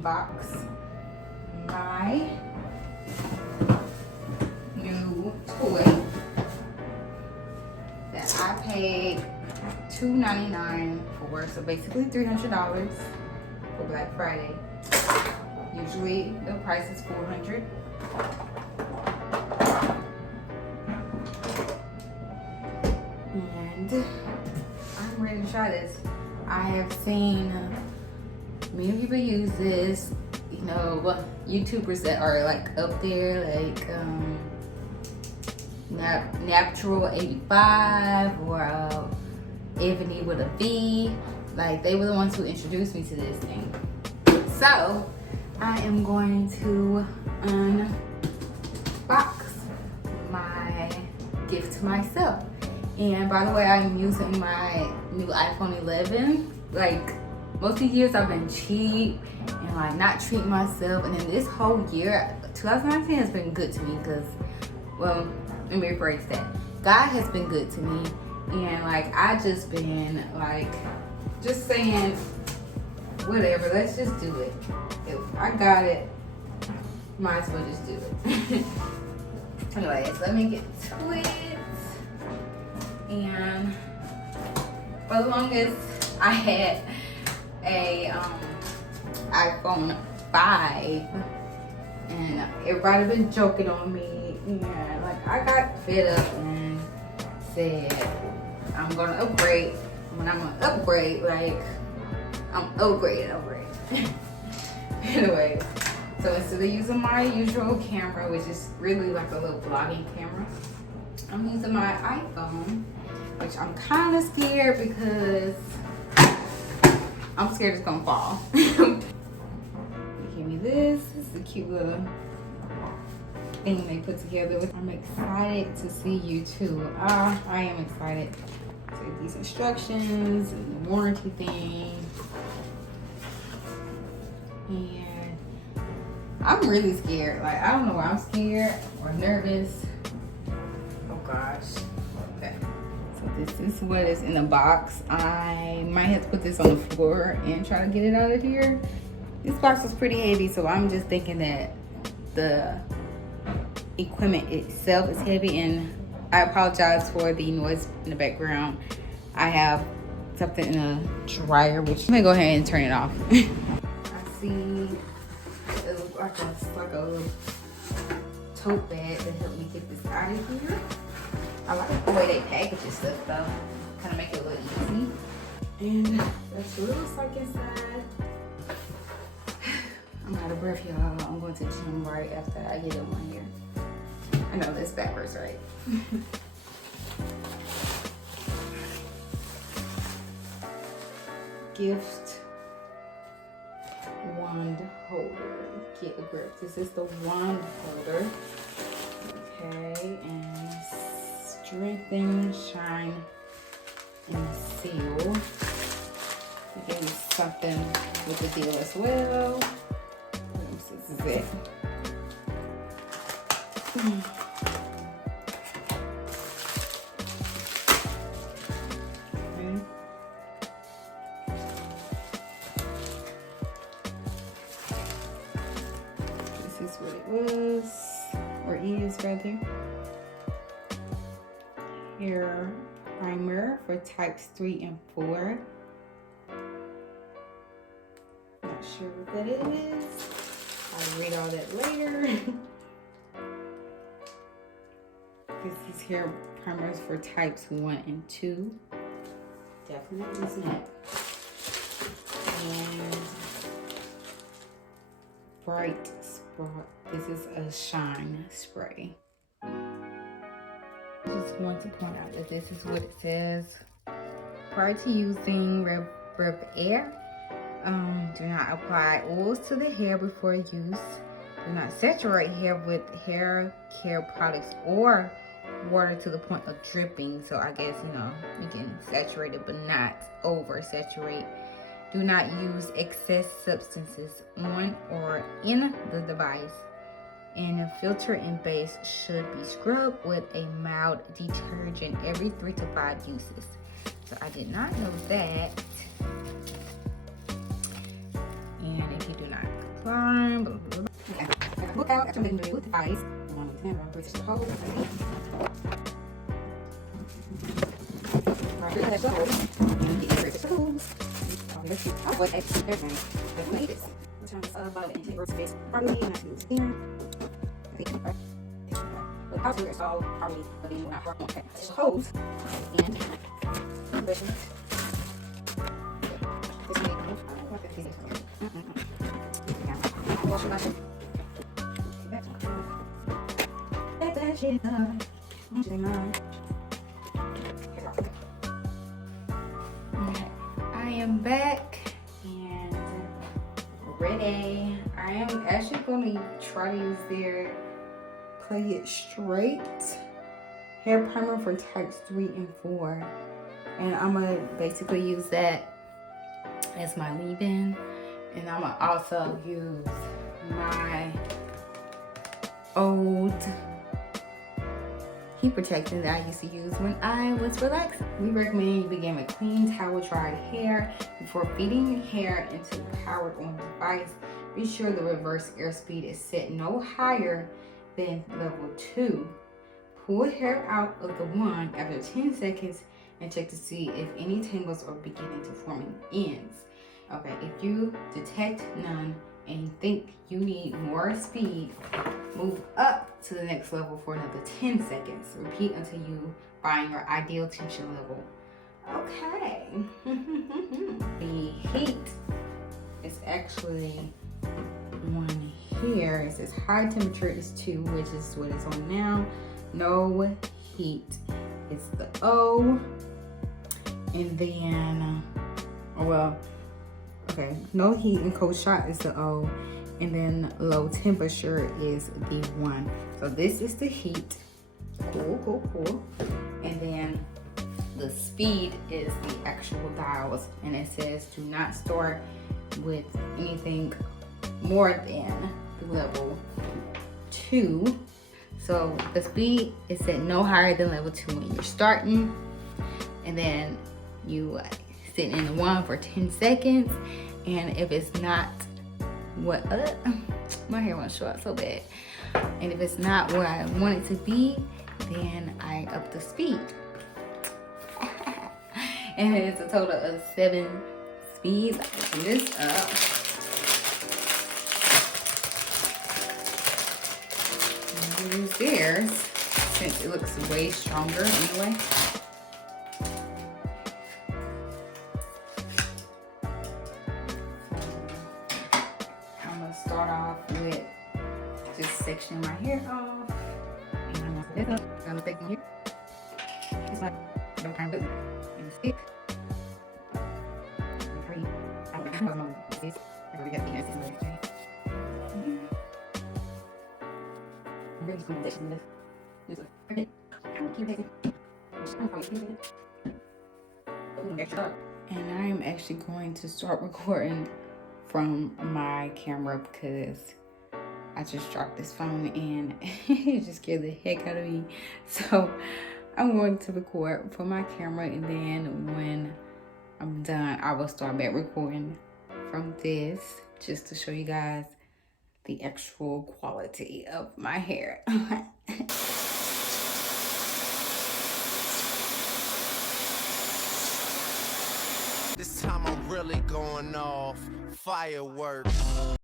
unbox my new toy that I paid $2.99 for, so basically $300 for Black Friday. Usually the price is $400. And I'm ready to try this. I have seen many people use this, you know, YouTubers that are like up there, like Natural 85 or Ebony with a V. Like, they were the ones who introduced me to this thing. So I am going to unbox my gift to myself. And by the way, I'm using my new iPhone 11. Like, most of the years I've been cheap and like not treating myself. And then this whole year, 2019 has been good to me because, well, let me rephrase that. God has been good to me. And like, I just been like, just saying, whatever, let's just do it. If I got it, might as well just do it. Anyways, let me get to it. And for the longest, I had a iPhone 5, and everybody been joking on me. And like, I got fed up and said, I'm gonna upgrade. When I'm gonna upgrade, like, I'm upgrading. Anyway, so instead of using my usual camera, which is really like a little vlogging camera, I'm using my iPhone, which I'm kind of scared because I'm scared it's gonna fall. Give me this. This is a cute little thing they put together. I'm excited to see you too. I am excited. So these instructions and the warranty thing. And I'm really scared. Like, I don't know why I'm scared or nervous. Oh gosh. Okay. So this is what is in the box. I might have to put this on the floor and try to get it out of here. This box is pretty heavy, so I'm just thinking that the equipment itself is heavy, and I apologize for the noise in the background. I have something in a dryer, which let me go ahead and turn it off. I see it looks like a little tote bag to help me get this out of here. I like the way they package this stuff though. Kind of make it a little easy. And that's what it looks like inside. I'm out of breath, y'all. I'm going to the gym right after I get done my hair. I know that's backwards, right? Gift wand holder. Get a grip. This is the wand holder. Okay, and strengthen, shine, and seal. Again, something with the deal as well. This is it. This is what it was, or is rather. Hair primer for types 3 and 4. Not sure what that is. I'll read all that later. This is hair primers for types 1 and 2. Definitely using it. And bright spot. This is a shine spray. I just want to point out that this is what it says. Prior to using Revair, do not apply oils to the hair before use. Do not saturate hair with hair care products or water to the point of dripping. So I guess, you know, you can saturate it but not over saturate. Do not use excess substances on or in the device. And a filter and base should be scrubbed with a mild detergent every 3 to 5 uses. So I did not know that. And if you do not fine. Blah, blah, blah. Okay. Look out after making the with the eyes. British hole. Right, that's the hole. And the British holes. Oh, what extra everything. Let's make this. Turn this up and take roast fish. Probably not to use there. But I'll do it all probably being not hard. Okay. It's holes. And this one. Wash your mouth. Let that shit up. I am back and ready. I am actually going to try to use their Play It Straight hair primer for types 3 and 4. And I'm going to basically use that as my leave-in. And I'm going to also use my old heat protectant that I used to use when I was relaxing. We recommend you begin with clean towel dried hair before feeding your hair into the powered on device. Be sure the reverse airspeed is set no higher than level 2. Pull hair out of the wand after 10 seconds and check to see if any tangles are beginning to form in ends. Okay, if you detect none and you think you need more speed, move up to the next level for another 10 seconds. Repeat until you find your ideal tension level. Okay. The heat is actually on here. It says high temperature is 2, which is what it's on now. No heat is the O. And then, okay, no heat and cold shot is the O. And then low temperature is the 1. So this is the heat. Cool. And then the speed is the actual dials. And it says do not start with anything more than level 2. So the speed is set no higher than level 2 when you're starting. And then you sit in the 1 for 10 seconds. And if it's not my hair wants to show out so bad. And if it's not where I want it to be, then I up the speed. And it's a total of 7 speeds. I can do this up. And use theirs since it looks way stronger anyway. Start off with just sectioning my hair off. And I'm gonna put this up. I'm gonna take my hair. It's like no time with and stick. And free. I don't know what this is. I really got the this is okay. I'm really just gonna section this. This is perfect. I'm gonna keep taking. And I'm actually going to start recording from my camera because I just dropped this phone and it just scared the heck out of me. So I'm going to record from my camera, and then when I'm done, I will start back recording from this just to show you guys the actual quality of my hair. This time I'm really going off. Fireworks.